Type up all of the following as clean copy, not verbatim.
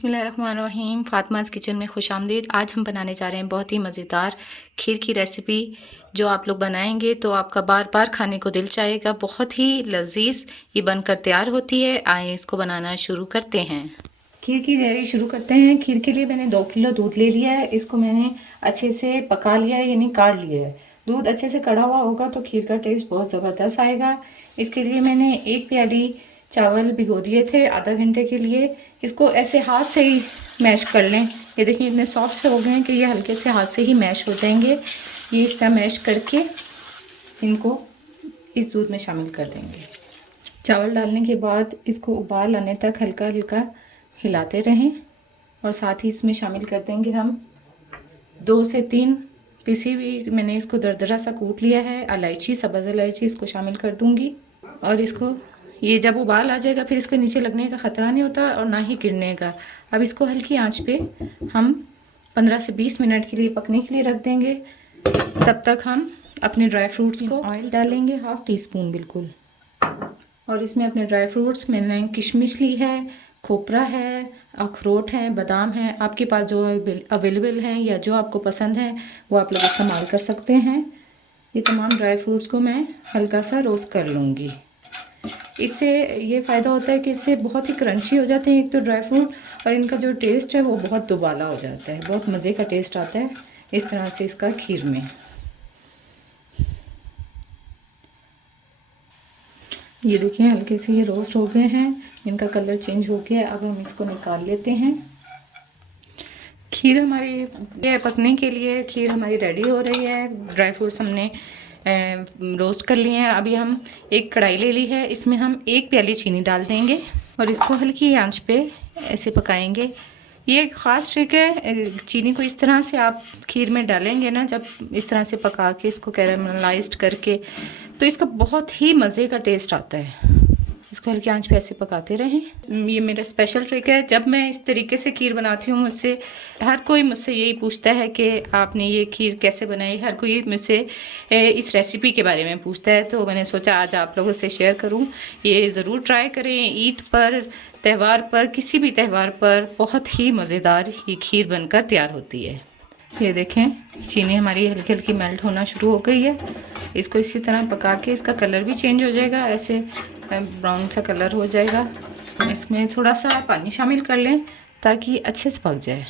बिस्मिल्लाहिर्रहमानिर्रहीम। फ़ातिमाज़ किचन में खुशामदीद। आज हम बनाने जा रहे हैं बहुत ही मज़ेदार खीर की रेसिपी। जो आप लोग बनाएंगे तो आपका बार बार खाने को दिल चाहेगा। बहुत ही लजीज ये बनकर तैयार होती है। आइए इसको बनाना शुरू करते हैं। खीर की तैयारी शुरू करते हैं। खीर के लिए मैंने 2 किलो दूध ले लिया है। इसको मैंने अच्छे से पका लिया है, यानी काढ़ लिया है। दूध अच्छे से कड़ा हुआ होगा तो खीर का टेस्ट बहुत ज़बरदस्त आएगा। इसके लिए मैंने 1 प्याली चावल भिगो दिए थे आधा घंटे के लिए। इसको ऐसे हाथ से ही मैश कर लें। ये देखिए इतने सॉफ्ट से हो गए हैं कि ये हल्के से हाथ से ही मैश हो जाएंगे। ये इस तरह मैश करके इनको इस दूध में शामिल कर देंगे। चावल डालने के बाद इसको उबाल आने तक हल्का हल्का हिलाते रहें और साथ ही इसमें शामिल कर देंगे हम 2 से 3 पिसी हुई, मैंने इसको दरदरा सा कूट लिया है, इलायची, सब्ज़ इलायची इसको शामिल कर दूंगी। और इसको ये जब उबाल आ जाएगा फिर इसको नीचे लगने का ख़तरा नहीं होता और ना ही गिरने का। अब इसको हल्की आंच पे हम 15 से 20 मिनट के लिए पकने के लिए रख देंगे। तब तक हम अपने ड्राई फ्रूट्स को ऑयल डालेंगे 1/2 टीस्पून बिल्कुल। और इसमें अपने ड्राई फ्रूट्स मैंने किशमिश ली है, खोपरा है, अखरोट है, बादाम है। आपके पास जो अवेलेबल हैं या जो आपको पसंद है वो आप लोग इस्तेमाल कर सकते हैं। ये तमाम ड्राई फ्रूट्स को मैं हल्का सा रोस्ट कर लूँगी। इससे ये फ़ायदा होता है कि इससे बहुत ही क्रंची हो जाते हैं एक तो ड्राई फ्रूट, और इनका जो टेस्ट है वो बहुत दुबाला हो जाता है। बहुत मज़े का टेस्ट आता है इस तरह से इसका खीर में। ये देखिए हल्के से ये रोस्ट हो गए हैं, इनका कलर चेंज हो गया है। अब हम इसको निकाल लेते हैं। खीर हमारी पकने के लिए खीर हमारी रेडी हो रही है। ड्राई फ्रूट्स हमने रोस्ट कर लिए हैं। अभी हम एक कढ़ाई ले ली है, इसमें हम 1 प्याली चीनी डाल देंगे और इसको हल्की आंच पे ऐसे पकाएंगे। ये एक ख़ास ट्रिक है, चीनी को इस तरह से आप खीर में डालेंगे ना, जब इस तरह से पका के इसको कैरामलाइज्ड करके, तो इसका बहुत ही मज़े का टेस्ट आता है। इसको हल्की आंच पे ऐसे पकाते रहें। ये मेरा स्पेशल ट्रिक है। जब मैं इस तरीके से खीर बनाती हूँ मुझसे हर कोई मुझसे यही पूछता है कि आपने ये खीर कैसे बनाई। हर कोई मुझसे इस रेसिपी के बारे में पूछता है, तो मैंने सोचा आज आप लोगों से शेयर करूँ। ये ज़रूर ट्राई करें। ईद पर, त्यौहार पर, किसी भी त्यौहार पर बहुत ही मज़ेदार ये खीर बनकर तैयार होती है। ये देखें चीनी हमारी हल्की हल्की मेल्ट होना शुरू हो गई है। इसको इसी तरह पका के इसका कलर भी चेंज हो जाएगा, ऐसे ब्राउन सा कलर हो जाएगा। इसमें थोड़ा सा पानी शामिल कर लें ताकि अच्छे से पक जाए।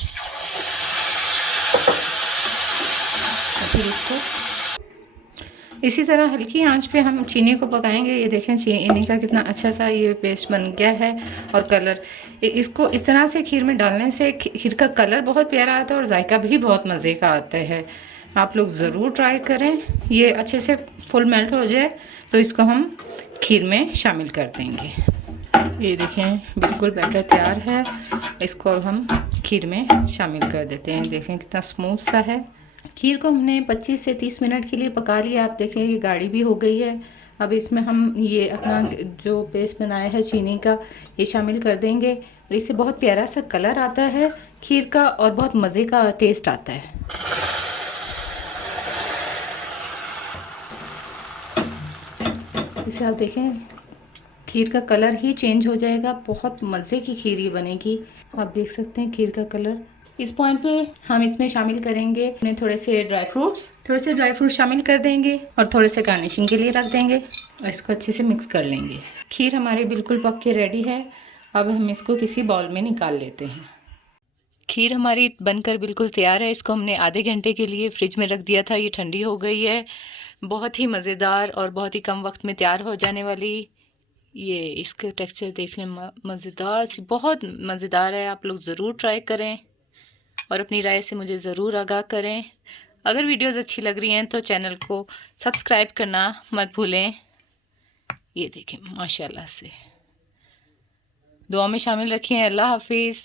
फिर इसको इसी तरह हल्की आंच पे हम चीनी को पकाएंगे। ये देखें चीनी का कितना अच्छा सा ये पेस्ट बन गया है और कलर। इसको इस तरह से खीर में डालने से खीर का कलर बहुत प्यारा आता है और जायका भी बहुत मज़े का आता है। आप लोग ज़रूर ट्राई करें। ये अच्छे से फुल मेल्ट हो जाए तो इसको हम खीर में शामिल कर देंगे। ये देखें बिल्कुल बैटर तैयार है। इसको अब हम खीर में शामिल कर देते हैं। देखें कितना स्मूथ सा है। खीर को हमने 25 से 30 मिनट के लिए पका लिया। आप देखें ये गाढ़ी भी हो गई है। अब इसमें हम ये अपना जो पेस्ट बनाया है चीनी का ये शामिल कर देंगे और इससे बहुत प्यारा सा कलर आता है खीर का और बहुत मज़े का टेस्ट आता है। इसे आप देखें खीर का कलर ही चेंज हो जाएगा। बहुत मज़े की खीर ये बनेगी। आप देख सकते हैं खीर का कलर। इस पॉइंट पे हम इसमें शामिल करेंगे थोड़े से ड्राई फ्रूट्स शामिल कर देंगे और थोड़े से गार्निशिंग के लिए रख देंगे और इसको अच्छे से मिक्स कर लेंगे। खीर हमारी बिल्कुल पक के रेडी है। अब हम इसको किसी बाउल में निकाल लेते हैं। खीर हमारी बनकर बिल्कुल तैयार है। इसको हमने आधे घंटे के लिए फ्रिज में रख दिया था। ये ठंडी हो गई है। बहुत ही मज़ेदार और बहुत ही कम वक्त में तैयार हो जाने वाली ये इसका टेक्सचर देख लें, मज़ेदार सी, बहुत मज़ेदार है। आप लोग ज़रूर ट्राई करें और अपनी राय से मुझे ज़रूर आगाह करें। अगर वीडियोस अच्छी लग रही हैं तो चैनल को सब्सक्राइब करना मत भूलें। ये देखें माशाल्लाह से। दुआ में शामिल रखिए। अल्लाह हाफिज़।